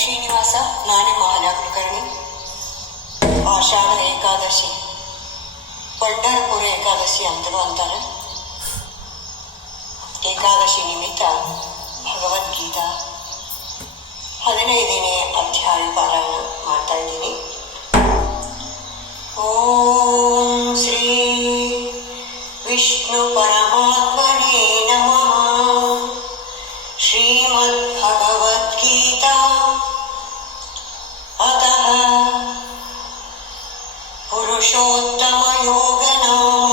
ಶ್ರೀನಿವಾಸ, ನಾನೇ ಮಹಾಲಯ ಕುಲಕರ್ಣಿ. ಆಷಾಢ ಏಕಾದಶಿ, ಪಂಢರಪುರ ಏಕಾದಶಿ ಅಂತಲೂ ಅಂತಾರೆ. ಏಕಾದಶಿ ನಿಮಿತ್ತ ಭಗವದ್ಗೀತಾ 15ನೇ ಅಧ್ಯಾಯ ಪಾರಾಯಣ ಮಾಡ್ತಾ ಇದ್ದೀನಿ. ಓಂ ಶ್ರೀ ವಿಷ್ಣು ಪರಮಾತ್ಮನೇ ನಮಃ. ಶ್ರೀಮದ್ ಭಗವದ್ಗೀತಾ ಅತಃ ಪುರುಷೋತ್ತಮ ಯೋಗ ನಾಮ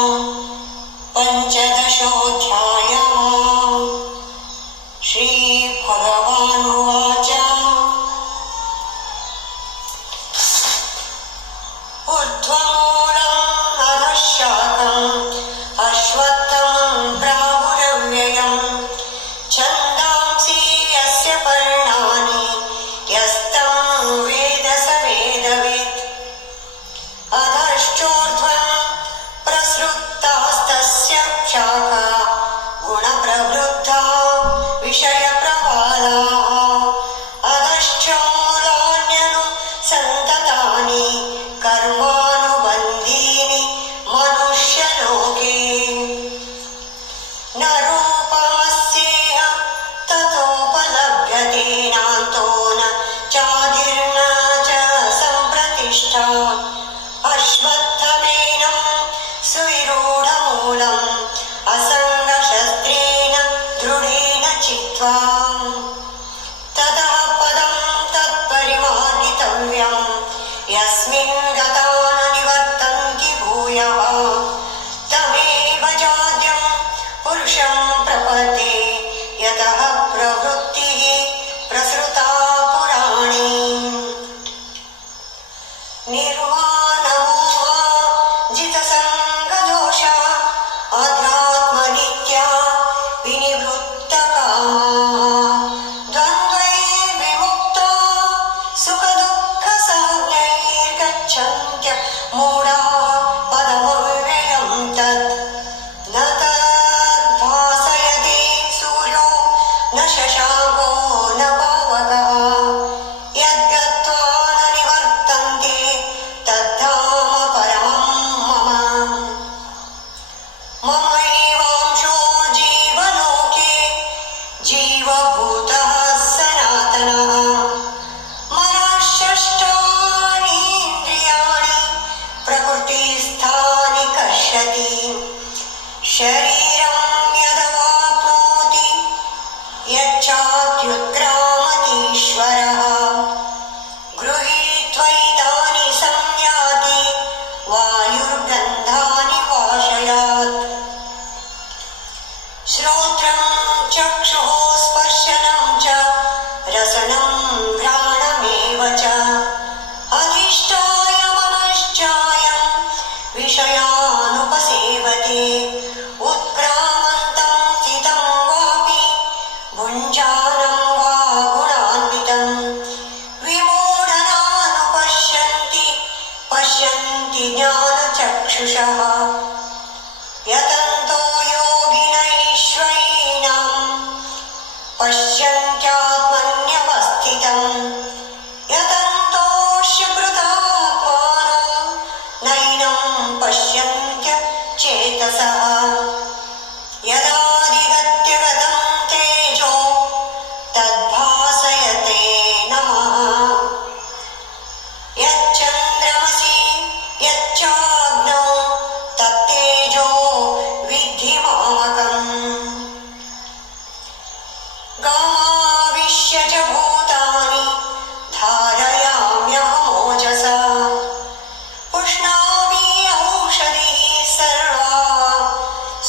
ಪಂಚದಶೋಧ್ಯಾಯಃ. ಶ್ರೀ ಭಗವಾನುವಾಚ ಊರ್ಧ್ವಮೂಲಂ ಅಧಃ ಶಾಖಂ ಅಶ್ವತ್ಥಂ ಪ್ರಾಹುರವ್ಯಯಂ ಛಂದಾಂಸಿ ಯಸ್ಯ ಪರ್ಣಾನಿ ಯಸ್ತಂ ವೇದ ಸ ವೇದವಿತ್. ಅಧಶ್ಚೋರ್ಧ್ವಂ ಪ್ರಸೃತಾಸ್ತಸ್ಯ ಶಾಖಾ ಗುಣಪ್ರವೃದ್ಧಾ ವಿಷಯಪ್ರವಾಲಾಃ. ಅಧಶ್ಚ ಮೂಲಾನ್ಯನು ಸಂತತಾನಿ ಕರ್ಮಾನುಬಂಧೀನಿ ಮನುಷ್ಯಲೋಕೆ. ನ ರೂಪಮಸ್ಯೇಹ ತಥೋಪಲಭ್ಯತೆ ನಾಂತೋ ನ ಚಾದಿರ್ನ ಚ ಸಂಪ್ರತಿಷ್ಠಾ. ಅಶ್ವತ್ಥಮೇನಂ ಸುವಿರೂಢಮೂಲಂ ಅಸಂಗಶಸ್ತ್ರೇಣ ದೃಢೇನ ಚಿತ್ವಾ. ತತಃ ಪದಂ ತತ್ಪರಿಮಾರ್ಗಿತವ್ಯಂ ಯಸ್ಮಿನ್ ಗತಾ ನ ನಿವರ್ತಂತಿ ಭೂಯಃ. ತಮೇವ ಜಾಡ್ಯಂ ಪುರುಷಂ ಪ್ರಪದ್ಯೆ ಯತಃ ಪ್ರವೃತ್ತಿಃ ಪ್ರಸೃತಾ ಪುರಾಣೇ. ನಿರ್ವಾಣಮೋಹ ಜಿತಸಂಗದೋಷ ಅಧ್ಯಾತ್ಮನಿತ್ಯ ವಿನಿವೃತ್ತಕಾಮಾಃ. ದ್ವಂದ್ವೈರ್ವಿಮುಕ್ತಾ ಸುಖದುಃಖಸಂಜ್ಞೈರ್ಗಚ್ಚನ್ತ್ಯ ಮೂಢಾಃ ಪದಮವ್ಯಯಂ ತತ್. ನ ತದ್ಭಾಸಯತೆ ಸೂರ್ಯೋ ನ ಶಶಾಂಕೋ ನ ಪಾವಕಃ. ಯದ್ಗತ್ವಾ ನ ನಿವರ್ತನ್ತೆ ತದ್ಧಾಮ ಪರಮಂ ಮಮ. ಮಮೈವಾಂಶೋ ಜೀವಲೋಕೆ ಜೀವಭೂತಃ ಸನಾತನಃ. ಮನಃಷಷ್ಠಾನೀಂದ್ರಿಯಾಣಿ ಪ್ರಕೃತಿಸ್ಥಾನಿ ಕರ್ಷತಿ. ಶರೀರಂ ಯದವಾಪ್ನೋತಿ ಯಚ್ಚಾತ್ಯುತ್ಕ್ರಾಮತೀಶ್ವರಃ. ಗೃಹೀತ್ವೈತಾನಿ ಸಂಯಾತಿ ವಾಯುರ್ಗಂಧಾನಿ ವಾಶಯಾತ್. ಶ್ರೋತ್ರಂ ಚಕ್ಷುಃ ಸ್ಪರ್ಶನಂ ಚ ರಸನಂ ಘ್ರಾಣಮೇವ ಚ. ಅಧಿಷ್ಠಾಯ ಮನಶ್ಚಾಯಂ ವಿಷಯಾನುಪಸೇವತೆ. ಉತ್ಕ್ರಾಮಂತಂ ಸ್ಥಿತಂ ವಾಪಿ ಭುಂಜಾನಂ ವಾ ಗುಣಾನ್ವಿತಂ. ವಿಮೂಢನಾನುಪಶ್ಯಂತಿ ಪಶ್ಯಂತಿ ಜ್ಞಾನಚಕ್ಷುಷಃ. ಯತಂತೋ ಯೋಗಿನೈಶ್ವರೀಣಾಂ ಪಶ್ಯಂತ್ಯಾತ್ಮನ್ಯವಸ್ಥಿತಂ. ಯತಂತೋಶ್ಯಭೃತಾತ್ಮಾನೋ ನೈನಂ ಪಶ್ಯಂತ್ಯ ಚೇತಸಃ. ಯದಾಧಿಗತ್ಯಗತಂ ತೇಜೋ ತದ್ಭಾಸಯತೆ ನಮಃ. ಯಚ್ಚಂದ್ರಮಸಿ ಯಚ್ಚಾಗ್ನೌ ತತ್ತೇಜೋ ವಿದ್ಧಿ ಮಾಮಕಂ. ಗಾಮಾವಿಶ್ಯ ಚ ಭೂತಾನಿ ಧಾರಯಾಮ್ಯಹಮೋಜಸಾ. ಪುಷ್ಣಾಮಿ ಔಷಧಿಃ ಸರ್ವಾ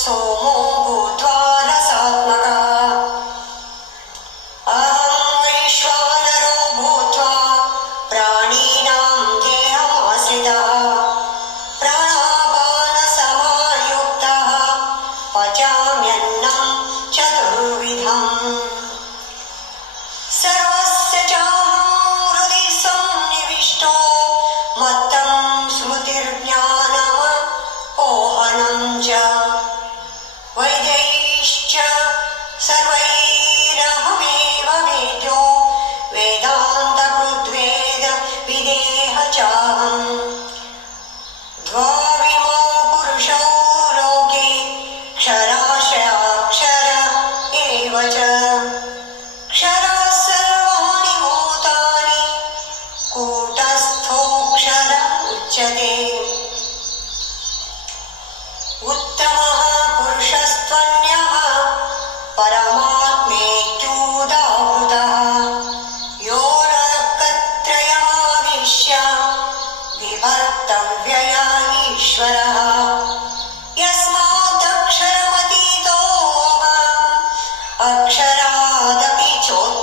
ಸೋಮೋ ಭೂತ್ವಾ ರಸಾತ್ಮಕಃ. ಅಹಂ ವೈಶ್ವಾನರೋ ಭೂತ್ವಾ ಪ್ರಾಣೀನಾಂ ದೇಹಮಾಶ್ರಿತಃ. ಪ್ರಾಣಾಪಾನಸಮಾಯುಕ್ತಃ ಪಚಾಮ್ಯನ್ನಂ ಚತುರ್ವಿಧಂ.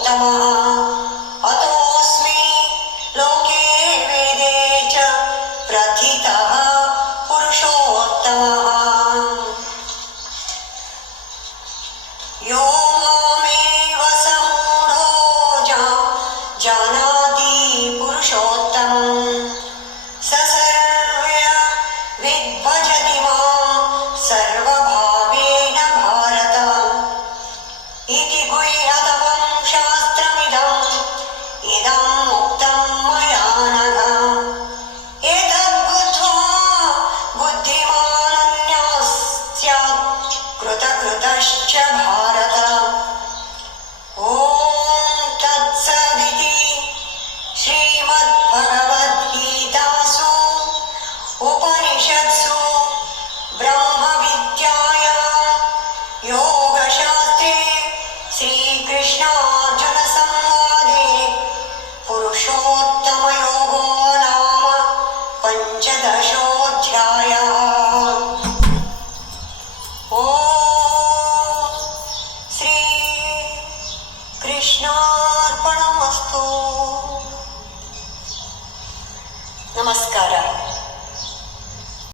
पुरुषोत्तमः अतोऽस्मि लोके वेदे च प्रथितः पुरुषोत्तमः यो मामेव समूढो जानाति पुरुषोत्तमम् स सर्वविद्भजति मां सर्वभावेन भारत इति गुह्यतमं शास्त्रमिदम् इदम् उक्तं मया नघ एतद्बुद्ध्वा बुद्धिमानन्यः स्यात् कृतकृतश्च भारत ॐ तत्सदिति श्रीमद्भगवद्गीतासु उपनिषत्सु ब्रह्मविद्यायां योगशास्त्रे श्रीकृष्णार्जुनसंवादे पुरुषोत्तमयोगो नाम पञ्चदशोऽध्यायः। ॐ श्रीकृष्णार्पणमस्तु। ನಮಸ್ಕಾರ.